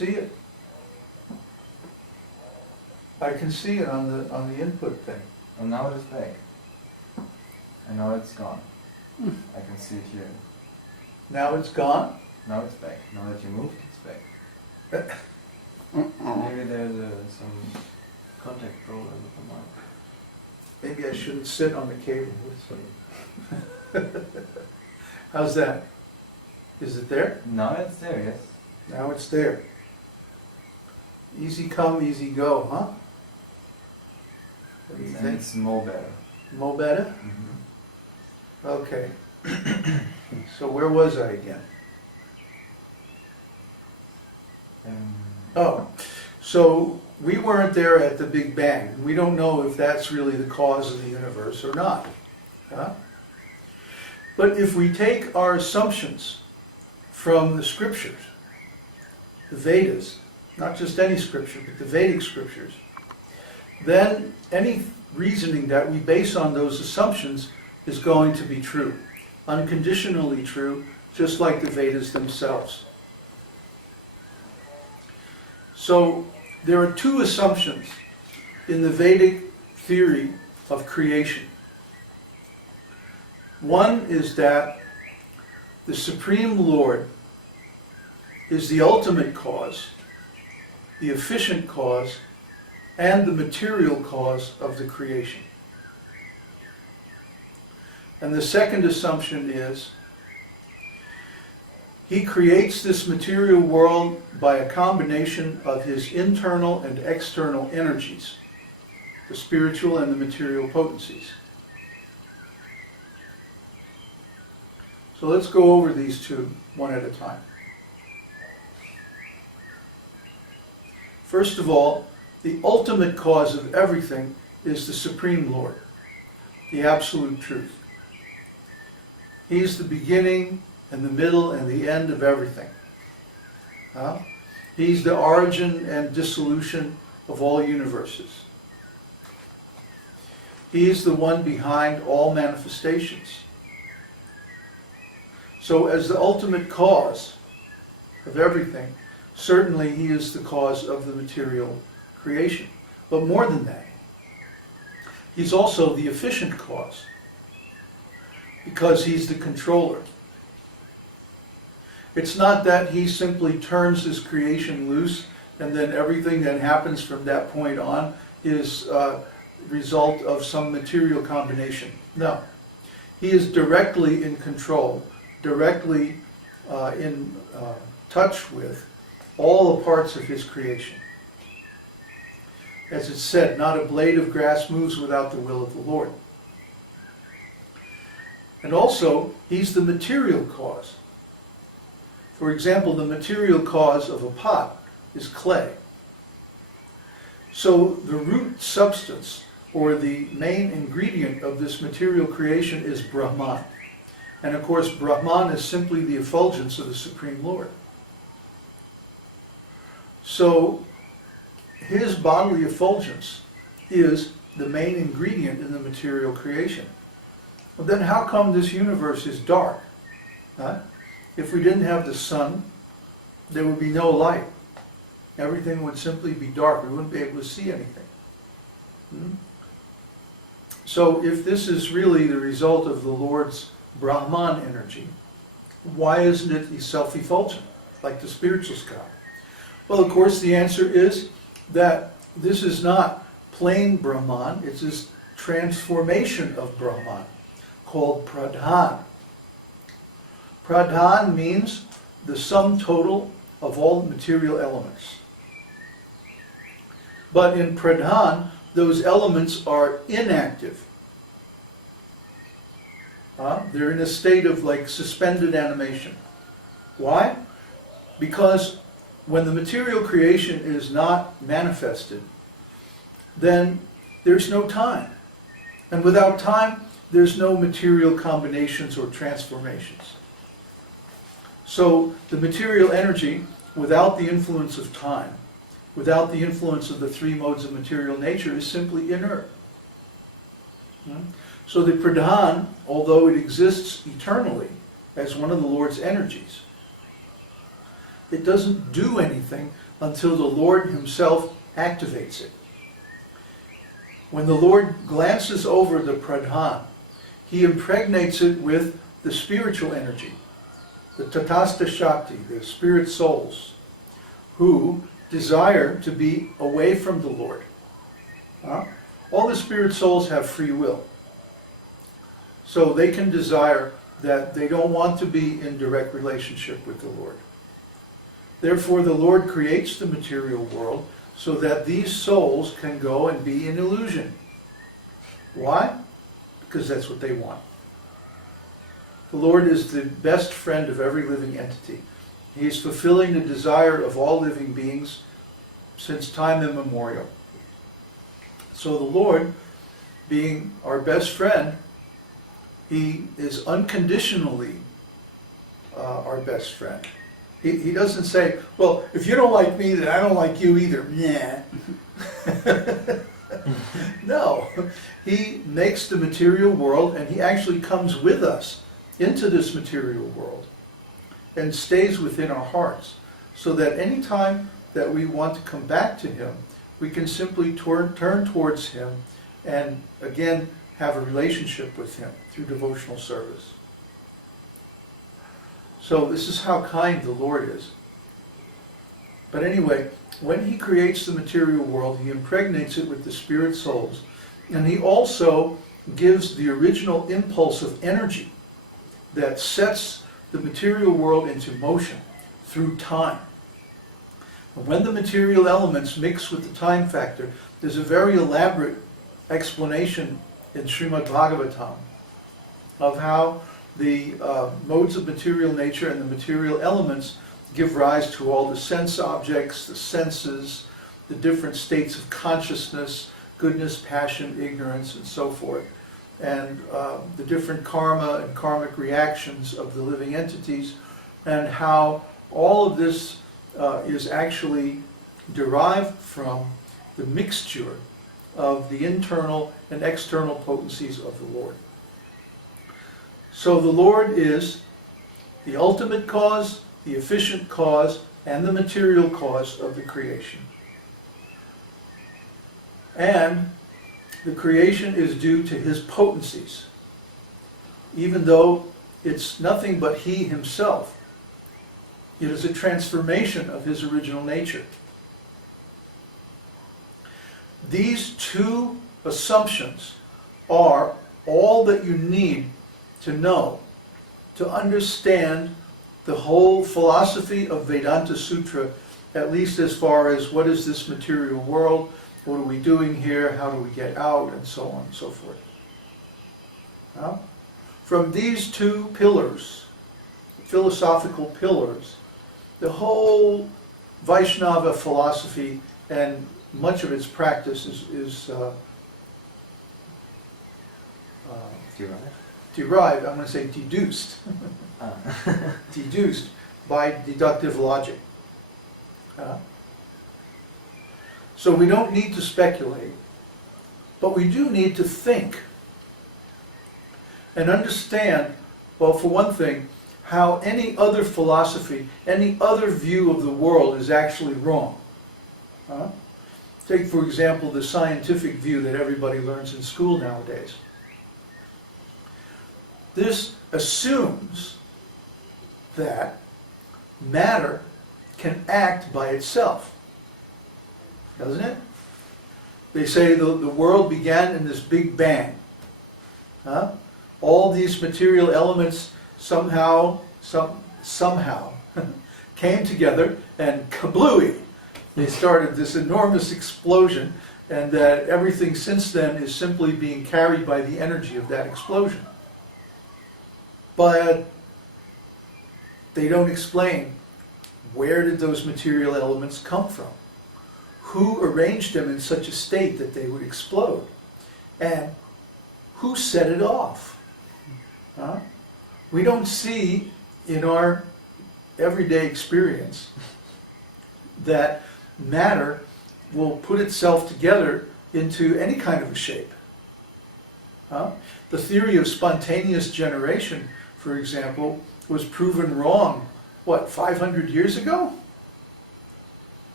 see it. I can see it on the input thing. And now it is back. And now it's gone. I can see it here. Now it's gone? Now it's back. Now that you moved, it's back. Maybe there's some contact problem with the mic. Maybe I shouldn't sit on the cable. How's that? Is it there? Now it's there, yes. Now it's there. Easy come, easy go, huh? What do you And think? it's more better. More better? Mm-hmm. Okay. So where was I again? Oh, so we weren't there at the Big Bang. We don't know if that's really the cause of the universe or not. Huh? But if we take our assumptions from the scriptures, the Vedas, not just any scripture, but the Vedic scriptures, then any reasoning that we base on those assumptions is going to be true, unconditionally true, just like the Vedas themselves. So there are two assumptions in the Vedic theory of creation. One is that the Supreme Lord is the ultimate cause, the efficient cause, and the material cause of the creation. And the second assumption is he creates this material world by a combination of his internal and external energies, the spiritual and the material potencies. So let's go over these two one at a time. First of all, the ultimate cause of everything is the Supreme Lord, the absolute truth. He's the beginning and the middle and the end of everything. He's the origin and dissolution of all universes. He is the one behind all manifestations. So as the ultimate cause of everything, certainly he is the cause of the material creation. But more than that, he's also the efficient cause, because he's the controller. It's not that he simply turns his creation loose and then everything that happens from that point on is a result of some material combination. No. He is directly in control, directly in touch with all the parts of his creation. As it's said, not a blade of grass moves without the will of the Lord. And also, he's the material cause. For example, the material cause of a pot is clay. So the root substance, or the main ingredient of this material creation, is Brahman. And of course, Brahman is simply the effulgence of the Supreme Lord. So his bodily effulgence is the main ingredient in the material creation. Well, then how come this universe is dark? If we didn't have the sun, there would be no light. Everything would simply be dark. We wouldn't be able to see anything. So if this is really the result of the Lord's Brahman energy, why isn't it self-effulgent, like the spiritual sky? Well, of course, the answer is that this is not plain Brahman, it's this transformation of Brahman, called Pradhan. Pradhan means the sum total of all material elements. But in Pradhan, those elements are inactive. They're in a state of like suspended animation. Why? Because when the material creation is not manifested, then there's no time. And without time, there's no material combinations or transformations. So the material energy, without the influence of time, without the influence of the three modes of material nature, is simply inert. So the Pradhan, although it exists eternally as one of the Lord's energies, it doesn't do anything until the Lord himself activates it. When the Lord glances over the pradhan, he impregnates it with the spiritual energy, the tatastha shakti, the spirit souls, who desire to be away from the Lord. All the spirit souls have free will. So they can desire that they don't want to be in direct relationship with the Lord. Therefore, the Lord creates the material world so that these souls can go and be in illusion. Why? Because that's what they want. The Lord is the best friend of every living entity. He is fulfilling the desire of all living beings since time immemorial. So the Lord, being our best friend, he is unconditionally our best friend. He doesn't say, well, if you don't like me, then I don't like you either. Nah. No. He makes the material world, and he actually comes with us into this material world and stays within our hearts, so that any time that we want to come back to him, we can simply turn towards him and again have a relationship with him through devotional service. So this is how kind the Lord is. But anyway, when he creates the material world, he impregnates it with the spirit souls, and he also gives the original impulse of energy that sets the material world into motion through time. And when the material elements mix with the time factor, there's a very elaborate explanation in Srimad Bhagavatam of how the modes of material nature and the material elements give rise to all the sense objects, the senses, the different states of consciousness, goodness, passion, ignorance, and so forth, and the different karma and karmic reactions of the living entities, and how all of this is actually derived from the mixture of the internal and external potencies of the Lord. So the Lord is the ultimate cause, the efficient cause, and the material cause of the creation. And the creation is due to his potencies, even though it's nothing but he himself. It is a transformation of his original nature. These two assumptions are all that you need to know to understand the whole philosophy of Vedānta-sūtra, at least as far as what is this material world, what are we doing here, how do we get out, and so on and so forth. Now, from these two pillars, philosophical pillars, the whole Vaishnava philosophy and much of its practice is derived, I'm going to say deduced, deduced by deductive logic. So we don't need to speculate, but we do need to think and understand, well, for one thing, how any other philosophy, any other view of the world is actually wrong. Take, for example, the scientific view that everybody learns in school nowadays. This assumes that matter can act by itself, doesn't it? They say the world began in this big bang. All these material elements somehow came together and kablooey. They started this enormous explosion, and that everything since then is simply being carried by the energy of that explosion. But they don't explain, where did those material elements come from? Who arranged them in such a state that they would explode? And who set it off? We don't see in our everyday experience that matter will put itself together into any kind of a shape. The theory of spontaneous generation, for example, was proven wrong, 500 years ago?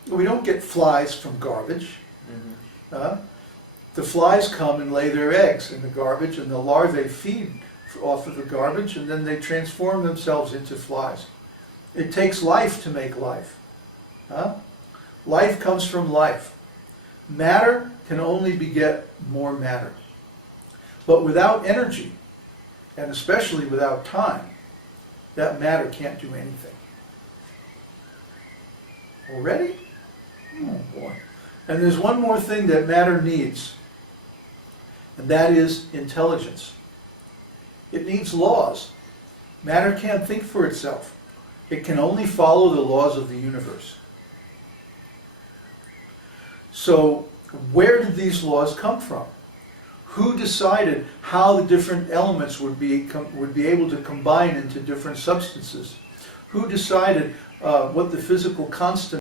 We don't get flies from garbage. Mm-hmm. The flies come and lay their eggs in the garbage, and the larvae feed off of the garbage, and then they transform themselves into flies. It takes life to make life. Life comes from life. Matter can only beget more matter. But without energy, and especially without time, that matter can't do anything. Already? Oh boy. And there's one more thing that matter needs, and that is intelligence. It needs laws. Matter can't think for itself. It can only follow the laws of the universe. So, where did these laws come from? Who decided how the different elements would be able to combine into different substances? Who decided what the physical constant